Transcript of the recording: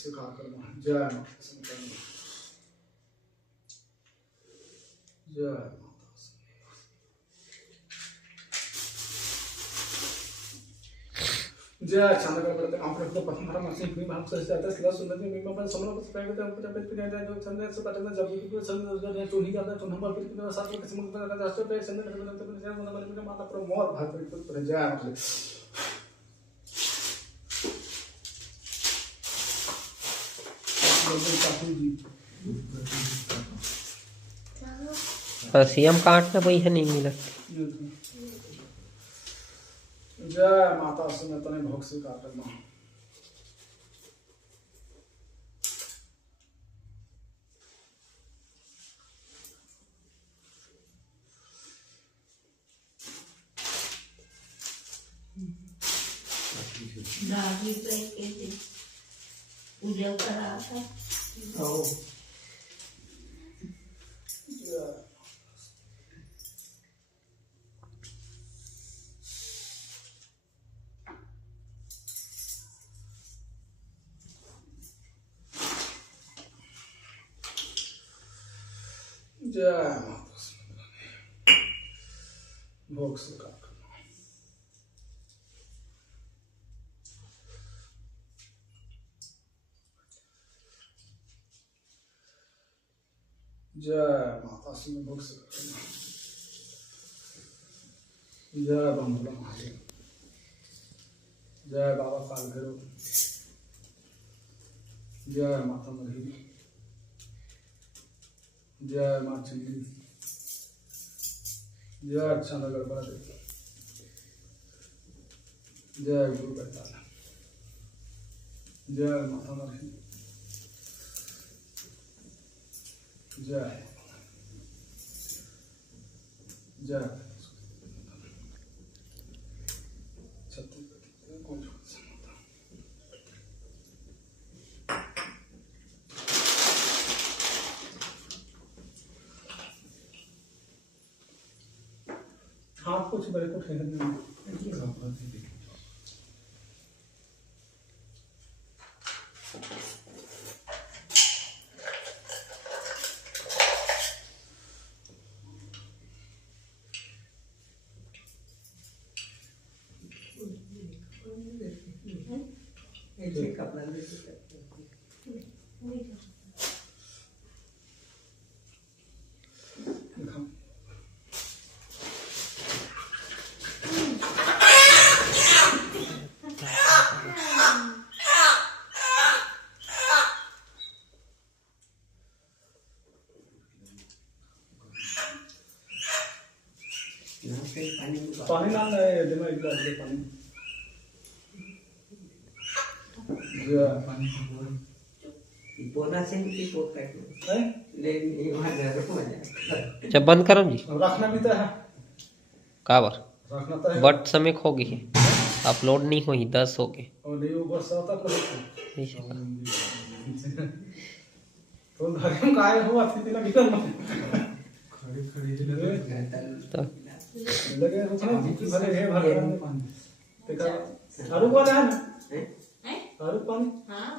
स्वीकार करना। जय माता शंकर, जय माता जय चंद्र करते आप रखते प्रथम धर्म से भी भाग से जाता है स्लस सुंदर में पर समलो को स्प्रे करते हैं पर पिने जो चंद्र से बटन जब भी चंद्र जो तो ही जाता है तो हम पर के साथ में किस्म का राष्ट्र पे चंद्र करते हैं जय मन में माता पर मोर भाग पर जय माता सीएम कार्ड में पैसा नहीं मिला। जय माता सनातन भोग स्वीकार करना। दादी पे कैसे पूजा करा था। जय माता भोग स्वीकार करना। जय माता सिंह भोग स्वीकार करना। जय बंधुला महादेव, जय बाबा काल भैरव, जय माता मधुरी, जय माँ चंडी, जय चंद्र गढ़ देव, जय गुरु बैताल, जय माता मधुरी, जय जय हाथ कुछ बड़े को ठहर नहीं ऐसे कपड़ा ले पानी ना है दिमाग एक गिलास ले पानी। जय पानी बोला से की पोट काटना है ले वहां घर को मजा जब बंद करो जी रखना भी तो है काबर रखना तो है बट समय खो गई है अपलोड नहीं हुई 10 हो गए और नहीं वो बस आता तो तो घर में काय हुआ थी ना भीतर खड़ी खड़ी तो लगे रुकना भले है भले पानी ते का आरु पानी है ना आरु पानी हां